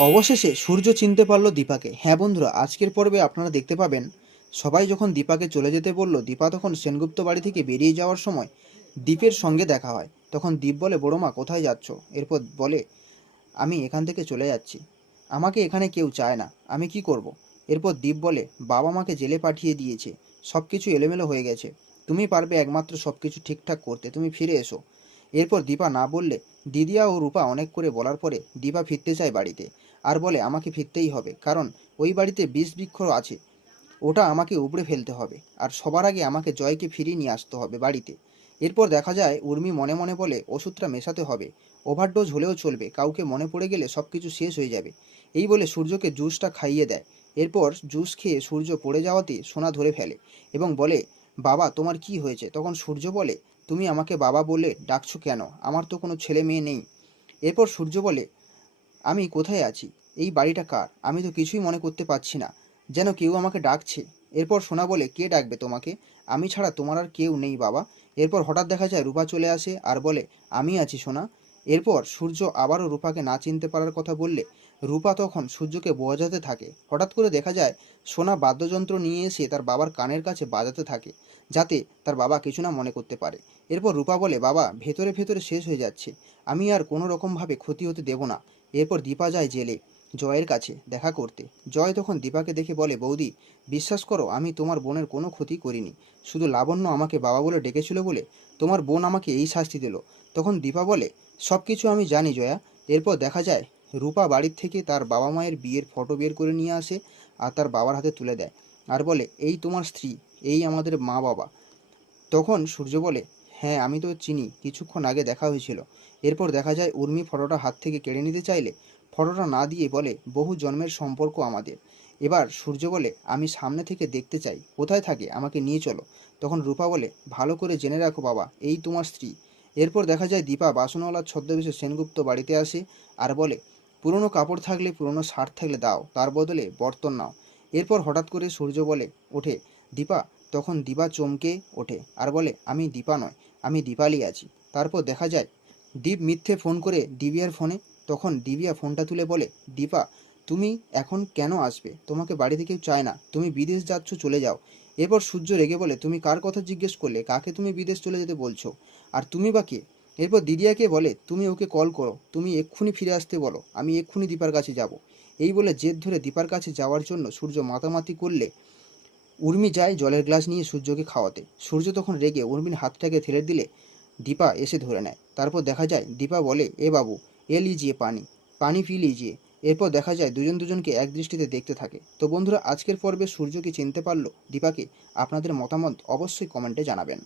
অবশেষে সূর্য চিনতে পারল দীপাকে। হ্যাঁ বন্ধুরা, আজকের পর্বে আপনারা দেখতে পাবেন সবাই যখন দীপাকে চলে যেতে বলল, দীপা তখন সেনগুপ্ত বাড়ি থেকে বেরিয়ে যাওয়ার সময় দীপের সঙ্গে দেখা হয়। তখন দীপ বলে, বড় মা কোথায় যাচ্ছ? এরপর বলে, আমি এখান থেকে চলে যাচ্ছি, আমাকে এখানে কেউ চায় না, আমি কি করব? এরপর দীপ বলে, বাবা মাকে জেলে পাঠিয়ে দিয়েছে, সব কিছু এলোমেলো হয়ে গেছে, তুমি পারবে একমাত্র সব কিছু ঠিকঠাক করতে, তুমি ফিরে এসো। এরপর দীপা না বললে দিদিয়া ও রূপা অনেক করে বলার পরে দীপা ফিরতে চায় বাড়িতে, আর বলে আমাকে ফিরতেই হবে, কারণ ওই বাড়িতে বিষ বৃক্ষ আছে, ওটা আমাকে উপড়ে ফেলতে হবে, আর সবার আগে আমাকে জয়কে ফিরিয়ে নিয়ে আসতে হবে বাড়িতে। এরপর দেখা যায় উর্মি মনে মনে বলে, ওষুধটা মেশাতে হবে, ওভারডোজ হলেও চলবে, কাউকে মনে পড়ে গেলে সব কিছু শেষ হয়ে যাবে। এই বলে সূর্যকে জুসটা খাইয়ে দেয়। এরপর জুস খেয়ে সূর্য পড়ে যাওয়াতে সোনা ধরে ফেলে এবং বলে, বাবা তোমার কি হয়েছে? তখন সূর্য বলে, তুমি আমাকে বাবা বলে ডাকছো কেন? আমার তো কোনো ছেলে মেয়ে নেই। এরপর সূর্য বলে, আমি কোথায় আছি? এই বাড়িটা কার? আমি তো কিছুই মনে করতে পারছি না, যেন কেউ আমাকে ডাকছে। এরপর সোনা বলে, কে ডাকবে তোমাকে? আমি ছাড়া তোমার আর কেউ নেই বাবা। এরপর হঠাৎ দেখা যায় রূপা চলে আসে আর বলে, আমি আছি সোনা। এরপর সূর্য আবারও রূপাকে না চিনতে পারার কথা বললে রূপা তখন সূর্যকে বোঝাতে থাকে। হঠাৎ করে দেখা যায় সোনা বাদ্যযন্ত্র নিয়ে এসে তার বাবার কানের কাছে বাজাতে থাকে, যাতে তার বাবা কিছু না মনে করতে পারে। এরপর রূপা বলে, বাবা ভেতরে ভেতরে শেষ হয়ে যাচ্ছে, আমি আর কোনো রকমভাবে ক্ষতি হতে দেব না। এরপর দীপা যায় জেলে জয়ের কাছে দেখা করতে। জয় তখন দীপাকে দেখে বলে, বৌদি বিশ্বাস করো, আমি তোমার বোনের কোনো ক্ষতি করিনি, শুধু লাবণ্য আমাকে বাবা বলে ডেকেছিল বলে তোমার বোন আমাকে এই শাস্তি দিল। তখন দীপা বলে, সব কিছু আমি জানি জয়া। এরপর দেখা যায় রূপা বাড়ির থেকে তার বাবা মায়ের বিয়ের ফটো বের করে নিয়ে আসে আর তার বাবার হাতে তুলে দেয়, আর বলে, এই তোমার স্ত্রী, এই আমাদের মা বাবা। তখন সূর্য বলে, হ্যাঁ আমি তো চিনি, কিছুক্ষণ আগে দেখা হয়েছিল। এরপর দেখা যায় উর্মি ফটোটা হাত থেকে কেড়ে নিতে চাইলে ফটোটা না দিয়ে বলে, বহু জন্মের সম্পর্ক আমাদের। এবার সূর্য বলে, আমি সামনে থেকে দেখতে চাই, কোথায় থাকে আমাকে নিয়ে চলো। তখন রূপা বলে, ভালো করে জেনে রাখো বাবা, এই তোমার স্ত্রী। এরপর দেখা যায় দীপা বাসনওয়ালার ছদ্মবেশে সেনগুপ্ত বাড়িতে আসে আর বলে, পুরনো কাপড় থাকলে, পুরনো শার্ট থাকলে দাও, তার বদলে বর্তন নাও। এরপর হঠাৎ করে সূর্য বলে ওঠে, দীপা। তখন দীপা চমকে ওঠে আর বলে, আমি দীপা নয়, আমি দীপালি আছি। তারপর দেখা যায় দীপ মিথ্যে ফোন করে দিব্যার ফোনে। তখন দিব্যা ফোনটা তুলে বলে, দীপা তুমি এখন কেন আসবে? তোমাকে বাড়িতে কেউ চায় না, তুমি বিদেশ যাচ্ছ, চলে যাও। এরপর সূর্য রেগে বলে, তুমি কার কথা জিজ্ঞেস করলে? কাকে তুমি বিদেশ চলে যেতে বলছো? আর তুমি বা কে? এরপর দিদিয়াকে বলে, তুমি ওকে কল করো, তুমি এক্ষুনি ফিরে আসতে বলো, আমি এক্ষুনি দীপার কাছে যাব। এই বলে জেদ ধরে দীপার কাছে যাওয়ার জন্য সূর্য মাতামাতি করলে উর্মি যায় জলের গ্লাস নিয়ে সূর্যকে খাওয়াতে। সূর্য তখন রেগে উর্মির হাতটাকে ঠেলে দিলে দীপা এসে ধরে নেয়। তারপর দেখা যায় দীপা বলে, এ বাবু, এ লিজিয়ে পানি, পানি পি লিজিয়ে। এরপর দেখা যায় দুজন দুজনকে এক দৃষ্টিতে দেখতে থাকে। তো বন্ধুরা, আজকের পর্বে সূর্য কি চিনতে পারলো দীপাকে? আপনাদের মতামত অবশ্যই কমেন্টে জানাবেন।